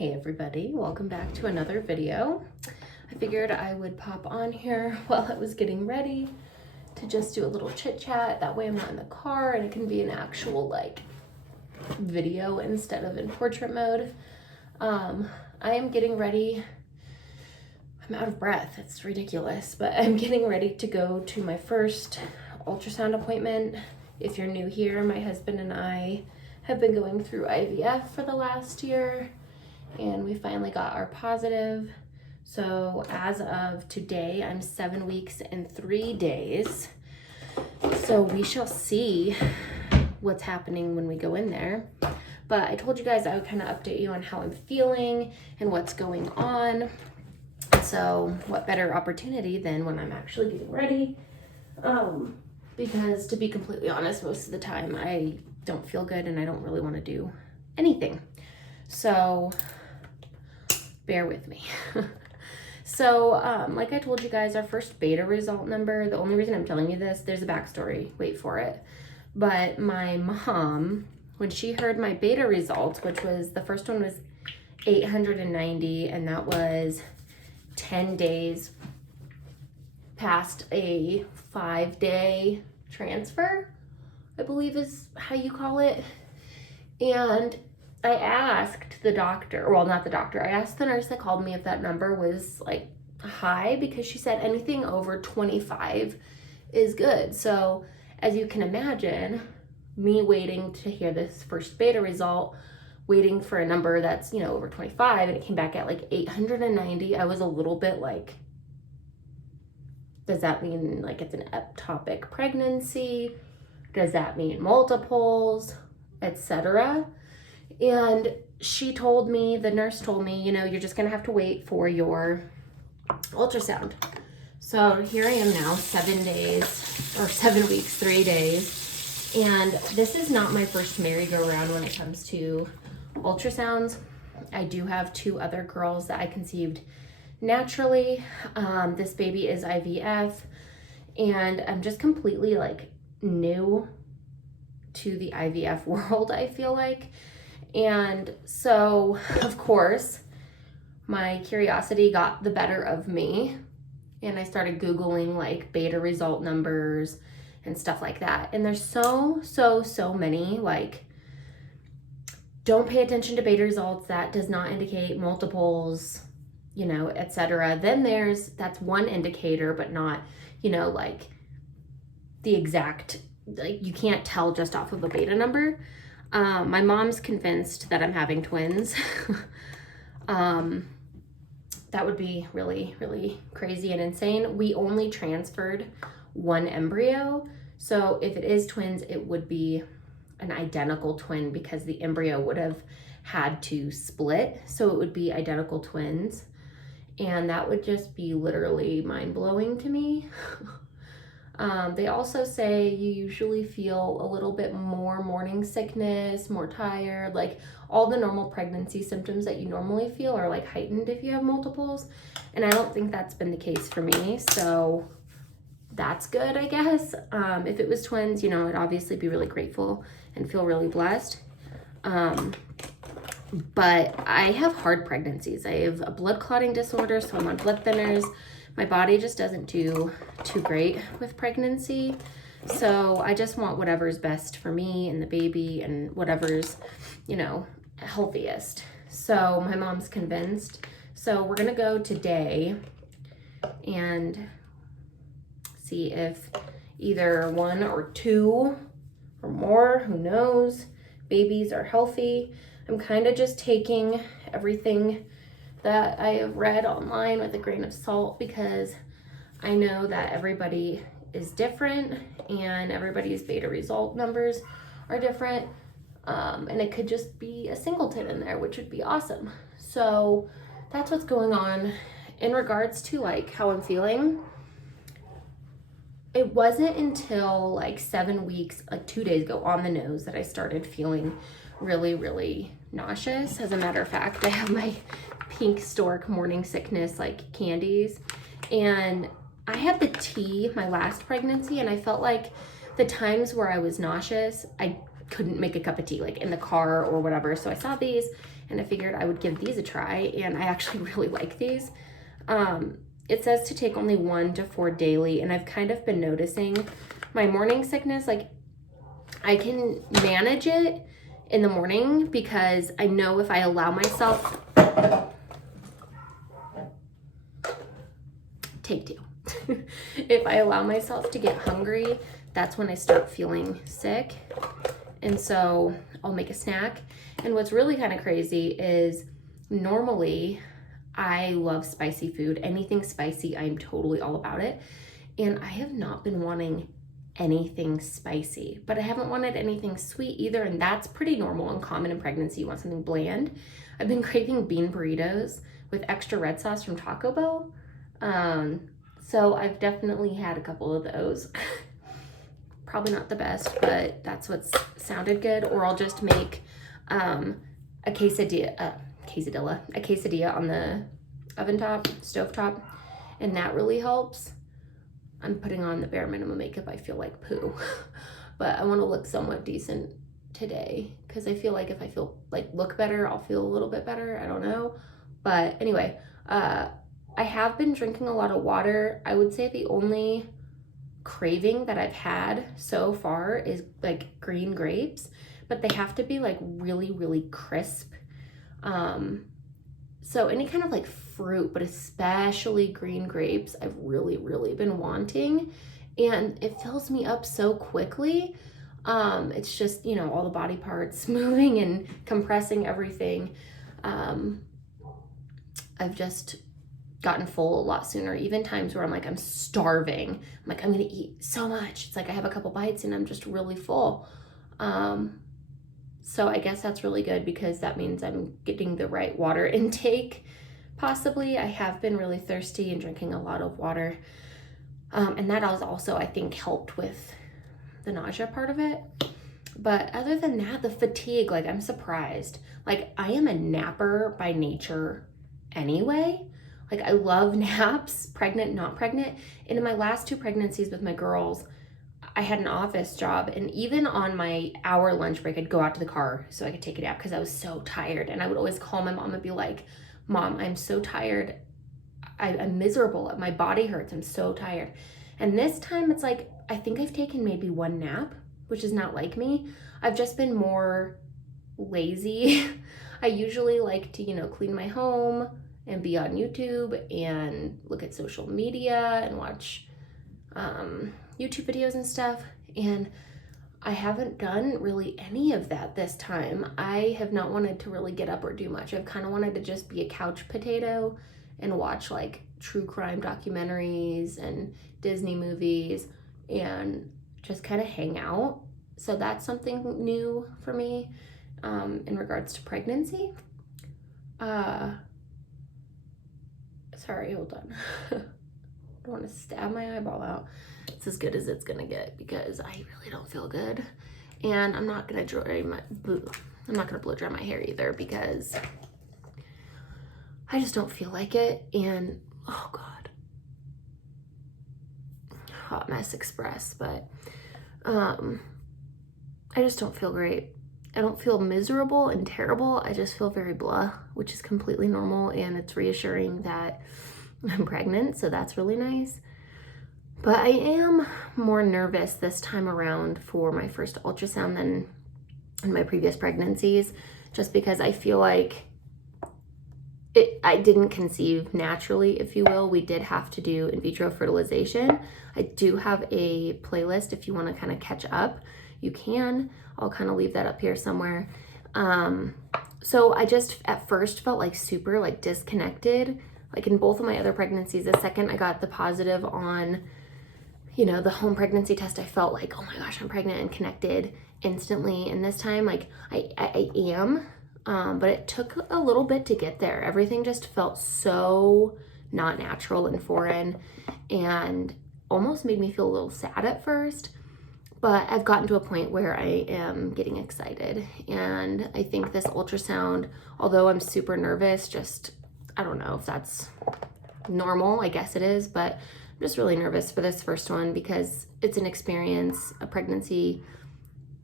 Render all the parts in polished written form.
Hey everybody, welcome back to another video. I figured I would pop on here while I was getting ready to just do a little chit chat. That way I'm not in the car and it can be an actual like video instead of in portrait mode. I am getting ready. I'm out of breath, it's ridiculous, but I'm getting ready to go to my first ultrasound appointment. If you're new here, my husband and I have been going through IVF for the last year, and we finally got our positive. So as of today, I'm 7 weeks and 3 days. So we shall see what's happening when we go in there. But I told you guys I would kind of update you on how I'm feeling and what's going on. So what better opportunity than when I'm actually getting ready? Because to be completely honest, most of the time I don't feel good and I don't really want to do anything. So bear with me. So like I told you guys, our first beta result number, the only reason I'm telling you this, there's a backstory, wait for it. But my mom, when she heard my beta results, which was, the first one was 890, and that was 10 days past a 5-day transfer, I believe is how you call it. And I asked the doctor, well, not the doctor, I asked the nurse that called me if that number was like high, because she said anything over 25 is good. So as you can imagine, me waiting to hear this first beta result, waiting for a number that's, you know, over 25, and it came back at like 890, I was a little bit like, does that mean like it's an ectopic pregnancy? Does that mean multiples, etc.? And she told me, the nurse told me, you know, you're just gonna have to wait for your ultrasound. So here I am now, 7 days, or 7 weeks, 3 days. And this is not my first merry-go-round when it comes to ultrasounds. I do have 2 other girls that I conceived naturally. This baby is IVF, and I'm just completely like new to the IVF world, I feel like. And so, of course, my curiosity got the better of me, and I started Googling like beta result numbers and stuff like that. And there's so many, like, don't pay attention to beta results, that does not indicate multiples, you know, etc. Then that's one indicator, but not, you know, like the exact, like you can't tell just off of a beta number. My mom's convinced that I'm having twins. That would be really, really crazy and insane. We only transferred 1 embryo. So if it is twins, it would be an identical twin, because the embryo would have had to split. So it would be identical twins. And that would just be literally mind-blowing to me. They also say you usually feel a little bit more morning sickness, more tired, like all the normal pregnancy symptoms that you normally feel are like heightened if you have multiples. And I don't think that's been the case for me. So that's good, I guess. If it was twins, you know, I'd obviously be really grateful and feel really blessed. But I have hard pregnancies. I have a blood clotting disorder, so I'm on blood thinners. My body just doesn't do too great with pregnancy. So I just want whatever's best for me and the baby, and whatever's, you know, healthiest. So my mom's convinced. So we're gonna go today and see if either 1 or 2 or more, who knows, babies are healthy. I'm kind of just taking everything that I have read online with a grain of salt, because I know that everybody is different and everybody's beta result numbers are different. And it could just be a singleton in there, which would be awesome. So that's what's going on. In regards to like how I'm feeling, it wasn't until like 7 weeks, like 2 days ago on the nose, that I started feeling really, really nauseous. As a matter of fact, I have my pink stork morning sickness like candies, and I had the tea my last pregnancy, and I felt like the times where I was nauseous, I couldn't make a cup of tea like in the car or whatever. So I saw these and I figured I would give these a try, and I actually really like these. It says to take only 1 to 4 daily, and I've kind of been noticing my morning sickness, like I can manage it in the morning because I know if I allow myself, take 2. If I allow myself to get hungry, that's when I start feeling sick. And so I'll make a snack. And what's really kind of crazy is normally I love spicy food. Anything spicy, I'm totally all about it. And I have not been wanting anything spicy, but I haven't wanted anything sweet either. And that's pretty normal and common in pregnancy. You want something bland. I've been craving bean burritos with extra red sauce from Taco Bell. So I've definitely had a couple of those. Probably not the best, but that's what's sounded good. Or I'll just make a quesadilla on the oven top, stove top, and that really helps. I'm putting on the bare minimum makeup. I feel like poo, but I want to look somewhat decent today because I feel like if I look better, I'll feel a little bit better. I don't know, but anyway, I have been drinking a lot of water. I would say the only craving that I've had so far is like green grapes, but they have to be like really, really crisp. So any kind of like fruit, but especially green grapes, I've really, really been wanting, and it fills me up so quickly. It's just, you know, all the body parts moving and compressing everything. I've just gotten full a lot sooner, even times where I'm starving. I'm like, I'm gonna eat so much. It's like I have a couple bites and I'm just really full. So I guess that's really good because that means I'm getting the right water intake. Possibly, I have been really thirsty and drinking a lot of water. And that has also, I think, helped with the nausea part of it. But other than that, the fatigue, like I'm surprised. Like I am a napper by nature anyway. Like I love naps, pregnant, not pregnant. And in my last 2 pregnancies with my girls, I had an office job, and even on my hour lunch break, I'd go out to the car so I could take a nap because I was so tired. And I would always call my mom and be like, Mom, I'm so tired. I'm miserable. My body hurts. I'm so tired. And this time it's like, I think I've taken maybe 1 nap, which is not like me. I've just been more lazy. I usually like to, you know, clean my home and be on YouTube and look at social media and watch YouTube videos and stuff, and I haven't done really any of that this time. I have not wanted to really get up or do much. I've kind of wanted to just be a couch potato and watch like true crime documentaries and Disney movies and just kind of hang out. So that's something new for me in regards to pregnancy. Sorry, hold on. I don't want to stab my eyeball out. It's as good as it's gonna get because I really don't feel good, and I'm not gonna blow dry my hair either because I just don't feel like it. And oh god, hot mess express. But I just don't feel great. I don't feel miserable and terrible. I just feel very blah, which is completely normal, and it's reassuring that I'm pregnant, so that's really nice. But I am more nervous this time around for my first ultrasound than in my previous pregnancies, just because I feel like I didn't conceive naturally, if you will. We did have to do in vitro fertilization. I do have a playlist if you want to kind of catch up. You can. I'll kind of leave that up here somewhere. So I just at first felt like super like disconnected. Like in both of my other pregnancies, the second I got the positive on, you know, the home pregnancy test, I felt like, oh my gosh, I'm pregnant and connected instantly. And this time, like I am, but it took a little bit to get there. Everything just felt so not natural and foreign and almost made me feel a little sad at first. But I've gotten to a point where I am getting excited. And I think this ultrasound, although I'm super nervous, just, I don't know if that's normal. I guess it is, but I'm just really nervous for this first one because it's an experience, a pregnancy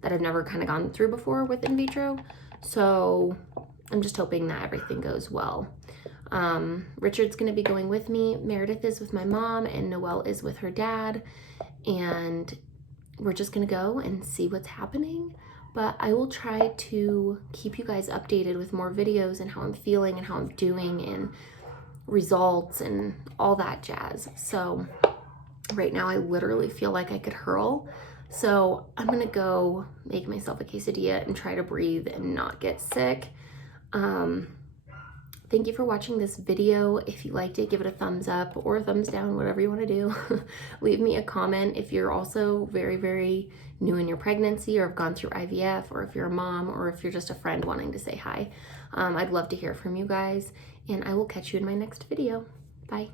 that I've never kind of gone through before with in vitro. So I'm just hoping that everything goes well. Richard's going to be going with me. Meredith is with my mom, and Noelle is with her dad. And we're just going to go and see what's happening. But I will try to keep you guys updated with more videos and how I'm feeling and how I'm doing and results and all that jazz. So right now I literally feel like I could hurl. So I'm gonna go make myself a quesadilla and try to breathe and not get sick. Thank you for watching this video. If you liked it, give it a thumbs up or a thumbs down, whatever you want to do. Leave me a comment if you're also very, very new in your pregnancy or have gone through IVF, or if you're a mom, or if you're just a friend wanting to say hi. I'd love to hear from you guys, and I will catch you in my next video. Bye.